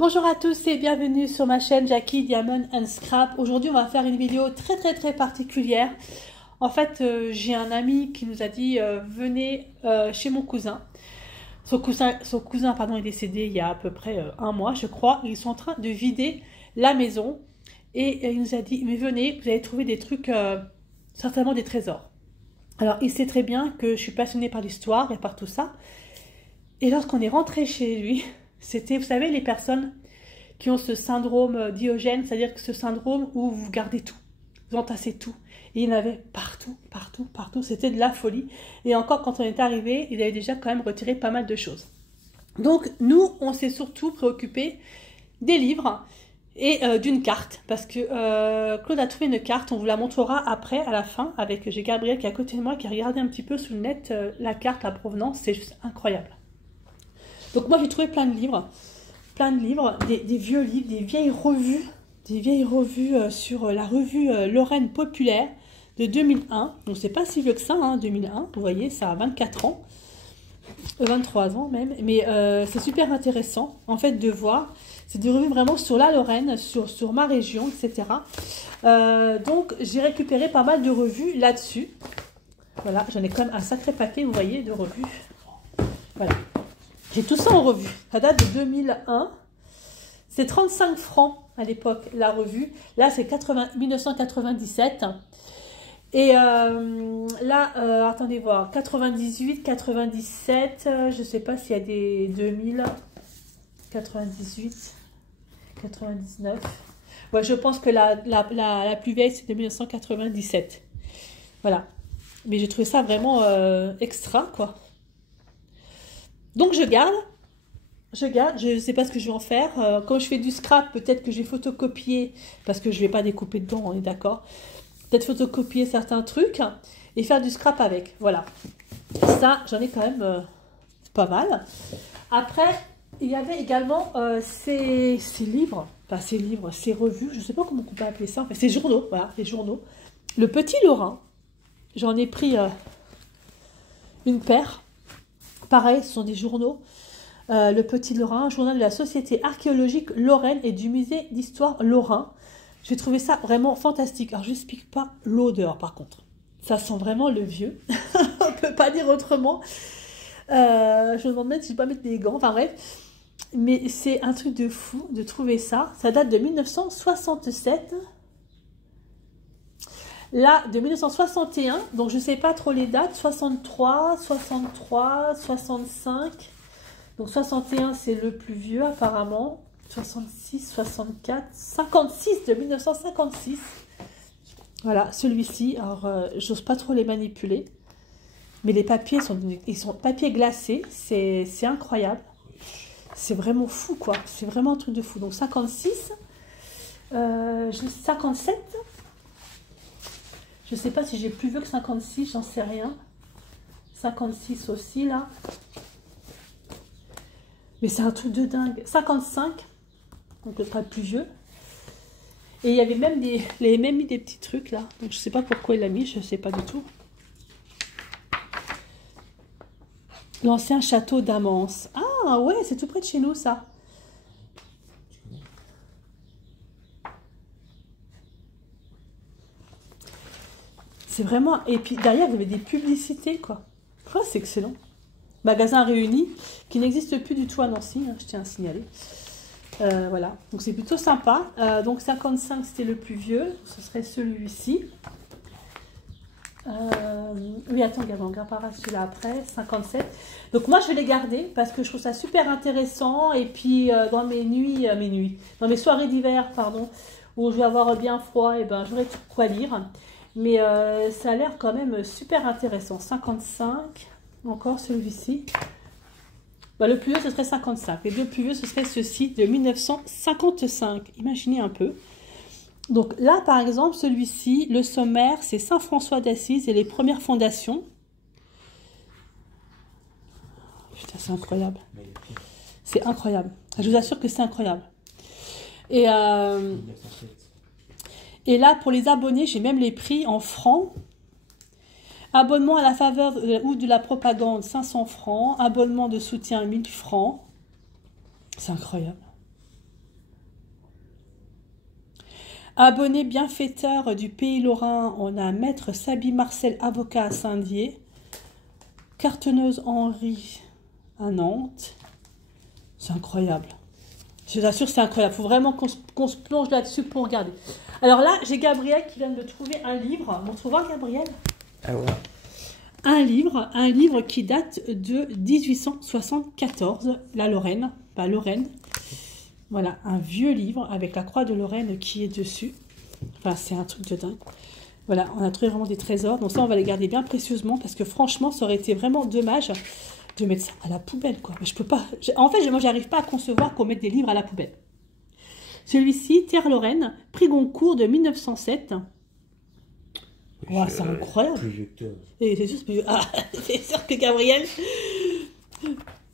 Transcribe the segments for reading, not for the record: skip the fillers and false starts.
Bonjour à tous et bienvenue sur ma chaîne Jackie Diamond and Scrap. Aujourd'hui on va faire une vidéo très particulière. En fait j'ai un ami qui nous a dit venez chez mon cousin. Son cousin pardon, est décédé il y a à peu près un mois je crois. Ils sont en train de vider la maison et il nous a dit mais venez, vous allez trouver des trucs, certainement des trésors. Alors il sait très bien que je suis passionnée par l'histoire et par tout ça. Et lorsqu'on est rentré chez lui, c'était, vous savez, les personnes qui ont ce syndrome Diogène, c'est-à-dire que ce syndrome où vous gardez tout, vous entassez tout. Et il y en avait partout, c'était de la folie. Et encore, quand on est arrivé, il avait déjà quand même retiré pas mal de choses. Donc, nous, on s'est surtout préoccupé des livres et d'une carte, parce que Claude a trouvé une carte, on vous la montrera après, à la fin, avec j'ai Gabriel qui est à côté de moi, qui a regardé un petit peu sous le net la carte, la provenance, c'est juste incroyable. Donc moi j'ai trouvé plein de livres, des vieux livres, des vieilles revues sur la revue Lorraine Populaire de 2001. Donc c'est pas si vieux que ça, hein, 2001, vous voyez, ça a 24 ans, 23 ans même, mais c'est super intéressant en fait de voir. C'est des revues vraiment sur la Lorraine, sur ma région, etc. Donc j'ai récupéré pas mal de revues là-dessus. Voilà, j'en ai quand même un sacré paquet, vous voyez, de revues. Voilà. J'ai tout ça en revue. Ça date de 2001. C'est 35 francs à l'époque, la revue. Là, c'est 1997. Et là, attendez voir. 98, 97. Je ne sais pas s'il y a des 2000. 98, 99. Ouais, je pense que la plus vieille, c'est de 1997. Voilà. Mais j'ai trouvé ça vraiment extra, quoi. Donc je garde, je ne sais pas ce que je vais en faire. Quand je fais du scrap, peut-être que je vais photocopier, parce que je ne vais pas découper dedans, on est d'accord. Peut-être photocopier certains trucs et faire du scrap avec, voilà. Ça, j'en ai quand même pas mal. Après, il y avait également ces livres, enfin ces revues, je ne sais pas comment on peut appeler ça, enfin, ces journaux, voilà, les journaux. Le Petit Lorrain, j'en ai pris une paire. Pareil, ce sont des journaux. Le Petit Lorrain, journal de la Société archéologique Lorraine et du musée d'histoire Lorrain. J'ai trouvé ça vraiment fantastique. Alors, je n'explique pas l'odeur, par contre. Ça sent vraiment le vieux. On ne peut pas dire autrement. Je me demande même si je ne vais pas mettre des gants. Enfin, bref. Mais c'est un truc de fou de trouver ça. Ça date de 1967. Là, de 1961, donc je ne sais pas trop les dates, 63, 65. Donc 61, c'est le plus vieux apparemment. 66, 64, 56 de 1956. Voilà, celui-ci. Alors, j'ose pas trop les manipuler. Mais les papiers, ils sont papier glacé. C'est incroyable. C'est vraiment fou, quoi. C'est vraiment un truc de fou. Donc 56, 57. Je ne sais pas si j'ai plus vieux que 56, j'en sais rien. 56 aussi, là. Mais c'est un truc de dingue. 55, donc le pas plus vieux. Et il y avait même il avait même mis des petits trucs, là. Donc je ne sais pas pourquoi il l'a mis, je ne sais pas du tout. L'ancien château d'Amance. Ah ouais, c'est tout près de chez nous, ça. C'est vraiment... Et puis derrière, il y avait des publicités, quoi. Oh, c'est excellent. Magasin réuni, qui n'existe plus du tout à Nancy, hein, je tiens à signaler. Voilà, donc c'est plutôt sympa. Donc 55, c'était le plus vieux. Ce serait celui-ci. Oui, attends, on regardera celui-là après. 57. Donc moi, je vais les garder parce que je trouve ça super intéressant. Et puis, dans dans mes soirées d'hiver, pardon, où je vais avoir bien froid, et ben, j'aurai tout quoi lire. Mais ça a l'air quand même super intéressant. 55, encore celui-ci. Bah, le plus vieux, ce serait 55. Les deux plus vieux, ce serait ceci de 1955. Imaginez un peu. Donc là, par exemple, celui-ci, le sommaire, c'est Saint-François d'Assise et les premières fondations. Putain, c'est incroyable. C'est incroyable. Je vous assure que c'est incroyable. Et là, pour les abonnés, j'ai même les prix en francs. Abonnement à la faveur ou de la propagande, 500 francs. Abonnement de soutien, 1000 francs. C'est incroyable. Abonné bienfaiteur du Pays Lorrain, on a Maître Sabi Marcel, avocat à Saint-Dié. Cartonneuse Henri à Nantes. C'est incroyable. Je vous assure, c'est incroyable. Il faut vraiment qu'on se plonge là-dessus pour regarder. Alors là, j'ai Gabriel qui vient de me trouver un livre. On trouve Gabriel? Ah ouais. Un livre qui date de 1874, la Lorraine, pas Lorraine. Voilà, un vieux livre avec la croix de Lorraine qui est dessus. Enfin, c'est un truc de dingue. Voilà, on a trouvé vraiment des trésors. Donc ça, on va les garder bien précieusement parce que franchement, ça aurait été vraiment dommage de mettre ça à la poubelle, quoi. Mais je peux pas. En fait, moi, j'arrive pas à concevoir qu'on mette des livres à la poubelle. Celui-ci, Terre Lorraine, prix Goncourt de 1907. Wow, c'est incroyable. Plus vieux que toi. Et c'est juste plus vieux. Ah, c'est sûr que Gabriel,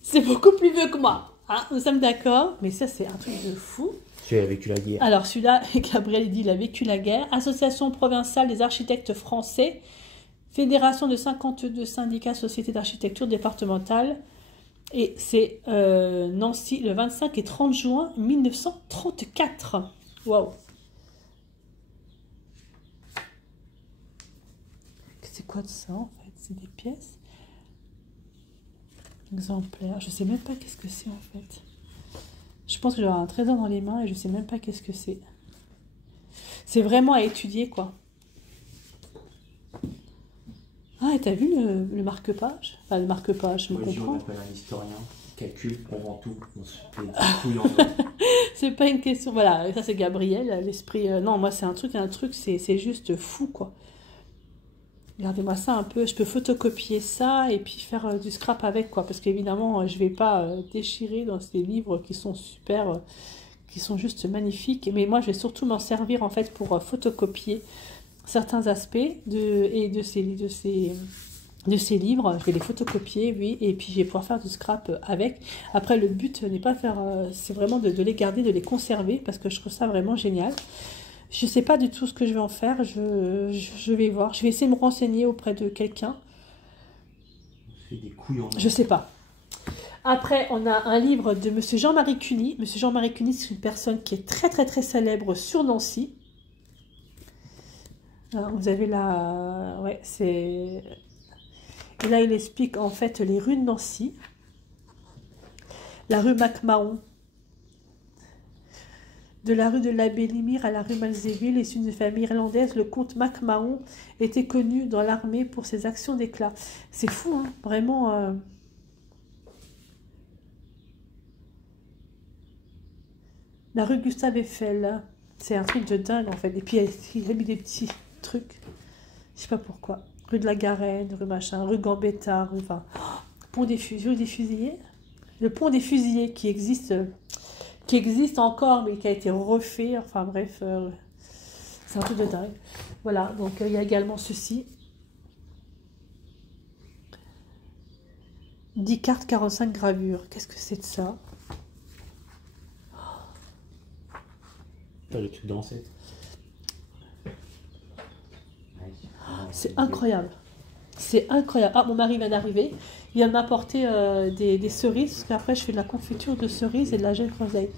c'est beaucoup plus vieux que moi. Hein, nous sommes d'accord. Mais ça, c'est un truc de fou. Tu as vécu la guerre. Alors, celui-là, Gabriel, il dit il a vécu la guerre. Association provinciale des architectes français. Fédération de 52 syndicats, sociétés d'architecture départementale. Et c'est Nancy, le 25 et 30 juin 1934. Waouh! C'est quoi de ça, en fait? C'est des pièces. Exemplaires. Je sais même pas qu'est-ce que c'est, en fait. Je pense que j'aurai un trésor dans les mains et je sais même pas qu'est-ce que c'est. C'est vraiment à étudier, quoi. Ah, et t'as vu le marque-page? Enfin, le marque-page, je me comprends. On appelle un historien, calcule, on vend tout, on se fait des couilles en or. C'est pas une question, voilà, ça c'est Gabriel, l'esprit... non, moi c'est un truc, c'est juste fou, quoi. Regardez-moi ça un peu, je peux photocopier ça et puis faire du scrap avec, quoi, parce qu'évidemment, je vais pas déchirer dans ces livres qui sont super, qui sont juste magnifiques, mais moi je vais surtout m'en servir, en fait, pour photocopier certains aspects de ces livres. Je vais les photocopier, oui, et puis je vais pouvoir faire du scrap avec. Après, le but n'est pas faire, c'est vraiment de les garder, de les conserver, parce que je trouve ça vraiment génial. Je ne sais pas du tout ce que je vais en faire, je vais voir. Je vais essayer de me renseigner auprès de quelqu'un. Je sais pas. Après, on a un livre de M. Jean-Marie Cuny. M. Jean-Marie Cuny, c'est une personne qui est très très très célèbre sur Nancy. Alors, vous avez là, ouais, c'est... Et là, il explique en fait les rues de Nancy. La rue MacMahon. De la rue de l'Abbé Limire à la rue Malzéville, issue d'une famille irlandaise, le comte MacMahon était connu dans l'armée pour ses actions d'éclat. C'est fou, hein, vraiment. La rue Gustave Eiffel, c'est un truc de dingue en fait. Et puis il a mis des petits trucs, je sais pas pourquoi. Rue de la Garenne, rue machin, rue Gambetta, rue, enfin, pont des Fusillés. Le pont des Fusillés qui existe encore, mais qui a été refait. Enfin bref, c'est un truc de dingue. Voilà, donc il y a également ceci. 10 cartes, 45 gravures. Qu'est-ce que c'est de ça? Le truc d'ancêtre. C'est incroyable. C'est incroyable. Ah, mon mari vient d'arriver. Il vient de m'apporter des cerises, parce qu'après je fais de la confiture de cerises et de la gel groseille.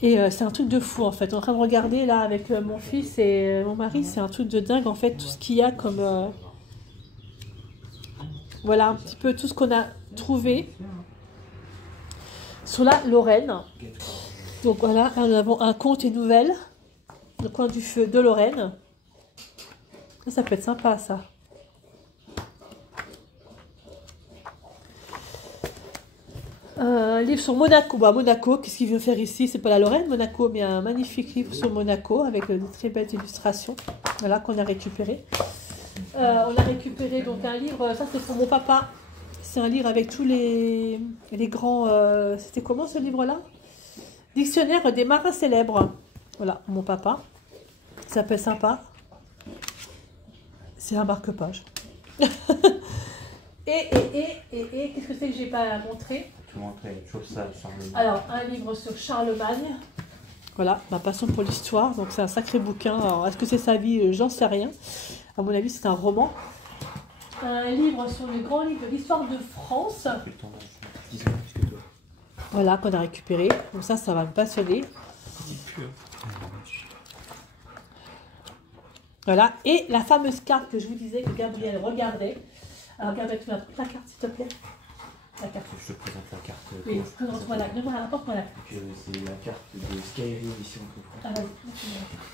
Et c'est un truc de fou en fait. On est en train de regarder là avec mon fils et mon mari, c'est un truc de dingue en fait. Tout ce qu'il y a comme... voilà un petit peu tout ce qu'on a trouvé sur la Lorraine. Donc voilà, là, nous avons un conte et nouvelles, le coin du feu de Lorraine. Ça peut être sympa, ça. Un livre sur Monaco. Bah, Monaco, qu'est-ce qu'il veut faire ici? C'est pas la Lorraine, Monaco, mais un magnifique livre sur Monaco avec de très belles illustrations. Voilà, qu'on a récupéré. On a récupéré donc un livre, ça c'est pour mon papa. C'est un livre avec tous les grands... c'était comment ce livre-là? Dictionnaire des marins célèbres. Voilà, mon papa. Ça peut être sympa. C'est un marque-page. et qu'est-ce que c'est que j'ai pas à montrer? Tu montrais toujours ça, Charlemagne. Alors, un livre sur Charlemagne. Voilà, ma passion pour l'histoire. Donc, c'est un sacré bouquin. Alors, est-ce que c'est sa vie? J'en sais rien. À mon avis, c'est un roman. Un livre sur le grand livre de l'histoire de France. Voilà, qu'on a récupéré. Donc ça va me passionner. Voilà. Et la fameuse carte que je vous disais que Gabriel regardait. Alors, Gabriel, tu m'as pris la carte, s'il te plaît. La carte. Je te présente la carte. Oui, présente-moi la. Ne me rapporte moi la carte. C'est la carte de Skyrim ici en France. Ah, vas-y, montre-moi la carte.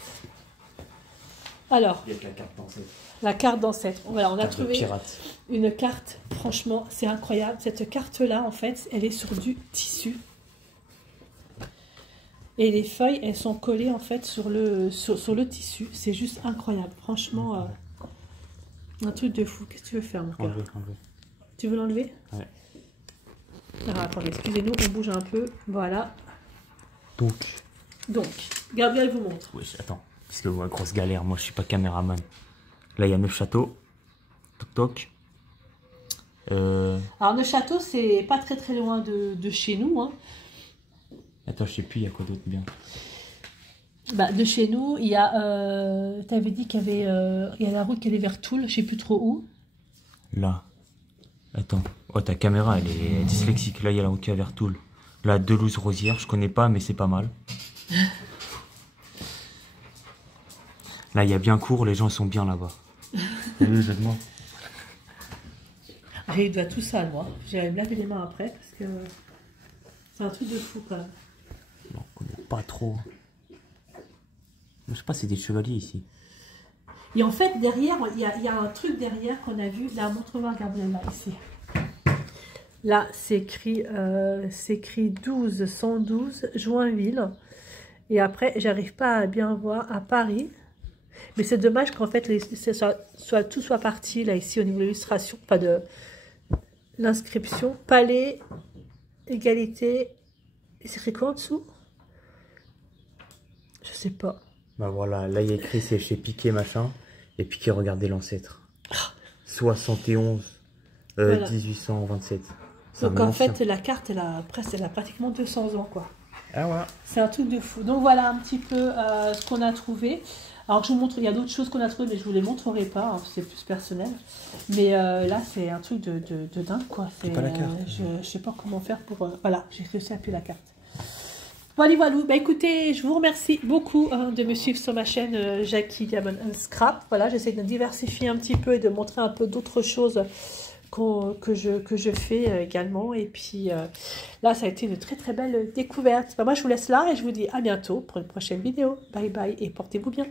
Alors, Il y a la carte d'ancêtre. la carte d'ancêtre. Voilà, on a Carte de trouvé pirate. une carte. Franchement, c'est incroyable. Cette carte-là, en fait, elle est sur du tissu. Et les feuilles, elles sont collées, en fait, sur le tissu. C'est juste incroyable. Franchement, un truc de fou. Qu'est-ce que tu veux faire, mon cœur? Enlever. Tu veux l'enlever? Ouais. Alors, attendez, excusez-nous, on bouge un peu. Voilà. Donc, Gabriel vous montre. oui, attends. Parce que, ouais, grosse galère, moi je suis pas caméraman. Là, il y a 9 châteaux. Toc toc. Alors, Neuchâteau, c'est pas très très loin de chez nous. Hein. Attends, je sais plus, il y a quoi d'autre bien. Bah, de chez nous, il y a. Tu avais dit qu'il y avait il y a la route qui allait vers Toul, je sais plus trop où. Là. Attends. Oh, ta caméra, elle est dyslexique. Là, il y a la route qui va vers Toul. Là, Delouse-Rosière, je connais pas, mais c'est pas mal. Là, il y a bien court, les gens sont bien là-bas. Oui, moi. J'ai les doigts tout sales, moi. J'allais me laver les mains après parce que c'est un truc de fou quand même. Non, on connaît pas trop. Je sais pas, c'est des chevaliers ici. Et en fait, derrière, il y a un truc derrière qu'on a vu. Là, montre-moi, Gabriel, là, ici. Là, c'est écrit 1212 Joinville. Et après, j'arrive pas à bien voir à Paris. Mais c'est dommage qu'en fait, tout soit parti là, ici, au niveau de l'illustration. Pas de l'inscription. Palais, égalité. C'est écrit quoi en dessous? Je sais pas. Bah voilà, là il y a écrit c'est chez Piquet machin. Et Piquet, regardez l'ancêtre. 71 Voilà. 1827. Donc en fait, la carte, elle a pratiquement 200 ans, quoi. Ah ouais. C'est un truc de fou. Donc voilà un petit peu ce qu'on a trouvé. Alors je vous montre, il y a d'autres choses qu'on a trouvées, mais je vous les montrerai pas, hein, c'est plus personnel. Mais là, c'est un truc de dingue, quoi. C'est pas la carte. Je sais pas comment faire pour... voilà, j'ai réussi à appuyer la carte. Voilà, voilà. Bah, écoutez, je vous remercie beaucoup de me suivre sur ma chaîne Jackie Diamond and Scrap. Voilà, j'essaie de diversifier un petit peu et de montrer un peu d'autres choses que je fais également. Et puis là, ça a été une très très belle découverte. Bah, moi, je vous laisse là et je vous dis à bientôt pour une prochaine vidéo. Bye bye et portez-vous bien.